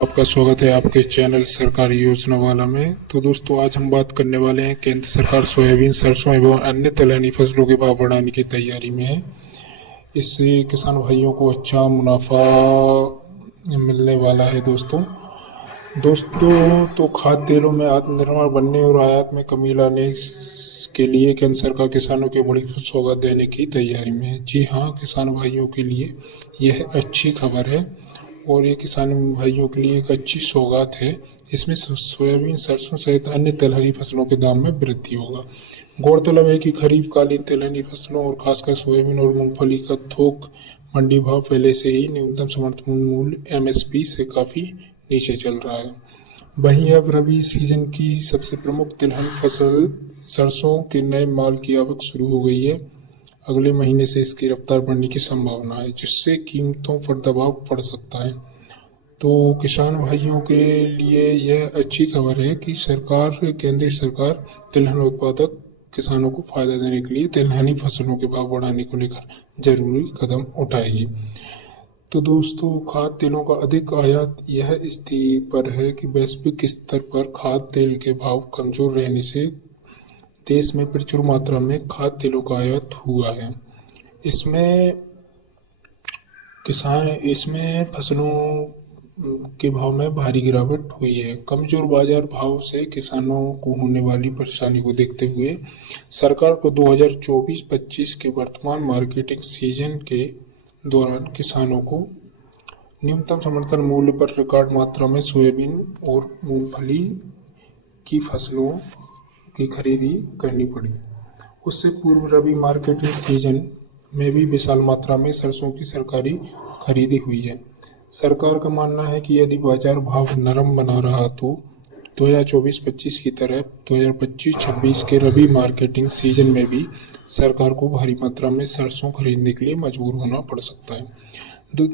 आपका स्वागत है आपके चैनल सरकारी योजना वाला में। तो दोस्तों, आज हम बात करने वाले हैं केंद्र सरकार सोयाबीन, सरसों एवं अन्य तिलहनी फसलों के भाव बढ़ाने की तैयारी में है। इससे किसान भाइयों को अच्छा मुनाफा मिलने वाला है। दोस्तों तो खाद्य तेलों में आत्मनिर्भर बनने और आयात में कमी लाने के लिए केंद्र सरकार किसानों को बड़ी सौगात देने की तैयारी में है। जी हाँ, किसान भाइयों के लिए यह अच्छी खबर है और ये किसान भाइयों के लिए एक अच्छी सौगात है। इसमें सोयाबीन, सरसों सहित अन्य तिलहनी फसलों के दाम में वृद्धि होगा। गौरतलब है कि खरीफ कालीन तिलहनी फसलों और खासकर सोयाबीन और मूंगफली का थोक मंडी भाव पहले से ही न्यूनतम समर्थन मूल्य एमएसपी से काफी नीचे चल रहा है। वहीं अब रबी सीजन की सबसे प्रमुख तिलहन फसल सरसों के नए माल की आवक शुरू हो गई है। अगले महीने से इसकी रफ्तार बढ़ने की संभावना है, जिससे कीमतों पर दबाव पड़ सकता है। तो किसान भाइयों के लिए यह अच्छी खबर है कि केंद्र सरकार तिलहन उत्पादक किसानों को फायदा देने के लिए तिलहनी फसलों के भाव बढ़ाने को लेकर जरूरी कदम उठाएगी। तो दोस्तों, खाद्य तेलों का अधिक आयात यह स्थिति पर है कि वैश्विक स्तर पर खाद्य तेल के भाव कमजोर रहने से देश में प्रचुर मात्रा में खाद्य तेलों का आयात हुआ है। इसमें इसमें फसलों के भाव में भारी गिरावट हुई है। कमजोर बाजार भाव से किसानों को होने वाली परेशानी को देखते हुए सरकार को 2024-25 के वर्तमान मार्केटिंग सीजन के दौरान किसानों को न्यूनतम समर्थन मूल्य पर रिकॉर्ड मात्रा में सोयाबीन और मूंगफली की फसलों की खरीदी करनी पड़ी। उससे पूर्व रबी मार्केटिंग सीजन में भी विशाल मात्रा में सरसों की सरकारी खरीदी हुई है। सरकार का मानना है कि यदि बाजार भाव नरम बना रहा तो 2024-25 की तरह 2025-26 के रबी मार्केटिंग सीजन में भी सरकार को भारी मात्रा में सरसों खरीदने के लिए मजबूर होना पड़ सकता है।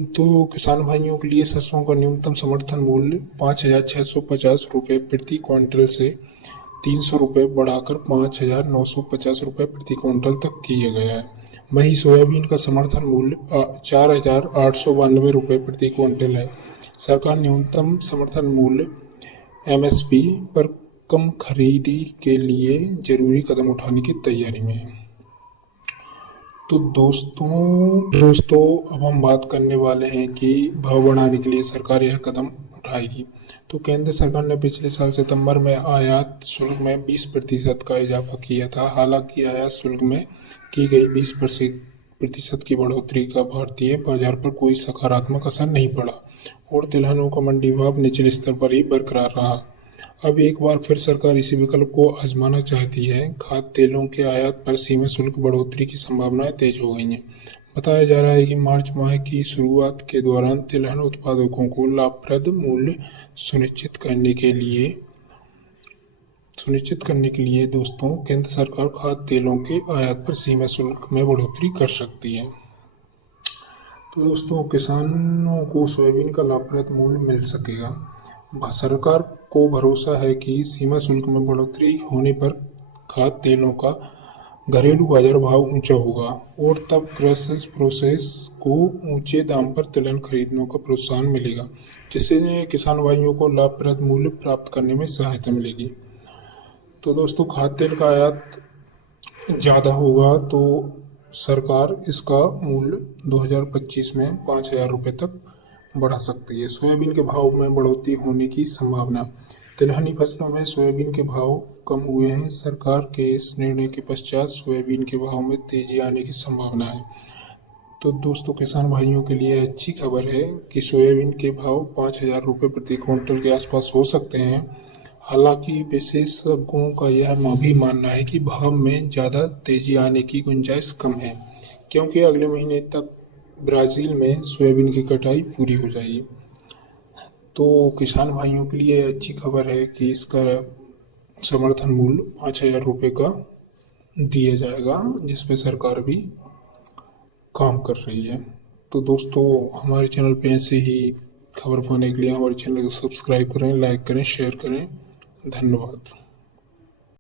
तो किसान भाइयों के लिए सरसों का न्यूनतम समर्थन मूल्य 5,650 रुपये प्रति क्विंटल से 300 रुपये बढ़ाकर 5,950 रुपये प्रति क्विंटल तक किया गया है। वहीं सोयाबीन का समर्थन मूल्य 4,892 रुपये प्रति क्विंटल है। सरकार न्यूनतम समर्थन मूल्य एमएसपी पर कम खरीदी के लिए जरूरी कदम उठाने की तैयारी में है। तो दोस्तों अब हम बात करने वाले हैं कि भाव बढ़ाने के लिए सरकार यह कदम उठाएगी। तो केंद्र सरकार ने पिछले साल सितंबर में आयात शुल्क में 20% का इजाफा किया था। हालांकि आयात शुल्क में की गई 20% की बढ़ोतरी का भारतीय बाजार पर कोई सकारात्मक असर नहीं पड़ा और तिलहनों का मंडी भाव निचले स्तर पर ही बरकरार रहा। अब एक बार फिर सरकार इसी विकल्प को आजमाना चाहती है। खाद्य तेलों के आयात पर सीमा शुल्क बढ़ोतरी की संभावनाएं तेज हो गई हैं। बताया जा रहा है कि मार्च माह की शुरुआत के दौरान तिलहन उत्पादकों को लाभप्रद मूल्य सुनिश्चित करने के लिए दोस्तों केंद्र सरकार खाद्य तेलों के आयात पर सीमा शुल्क में बढ़ोतरी कर सकती है। तो दोस्तों, किसानों को सोयाबीन का लाभप्रद मूल्य मिल सकेगा। सरकार को भरोसा है कि सीमा शुल्क में बढ़ोतरी होने पर खाद्य तेलों का घरेलू बाजार भाव ऊंचा होगा और तब प्रोसेस को ऊंचे दाम पर तिलहन खरीदने का प्रोत्साहन मिलेगा, जिससे किसान भाइयों को लाभप्रद मूल्य प्राप्त करने में सहायता मिलेगी। तो दोस्तों, खाद्य तेल का आयात ज़्यादा होगा तो सरकार इसका मूल्य 2025 में 5,000 रुपये तक बढ़ा सकती है। सोयाबीन के भाव में बढ़ोतरी होने की संभावना। तिलहनी फसलों में सोयाबीन के भाव कम हुए हैं। सरकार के इस निर्णय के पश्चात सोयाबीन के भाव में तेजी आने की संभावना है। तो दोस्तों, किसान भाइयों के लिए अच्छी खबर है कि सोयाबीन के भाव 5,000 रुपये प्रति क्विंटल के आसपास हो सकते हैं। हालांकि विशेषज्ञों का यह भी मानना है कि भाव में ज़्यादा तेजी आने की गुंजाइश कम है, क्योंकि अगले महीने तक ब्राज़ील में सोयाबीन की कटाई पूरी हो जाएगी। तो किसान भाइयों के लिए अच्छी खबर है कि इसका समर्थन मूल्य 5,000 रुपये का दिया जाएगा, जिस पे सरकार भी काम कर रही है। तो दोस्तों, हमारे चैनल पे ऐसे ही खबर पाने के लिए हमारे चैनल को सब्सक्राइब करें, लाइक करें, शेयर करें। धन्यवाद।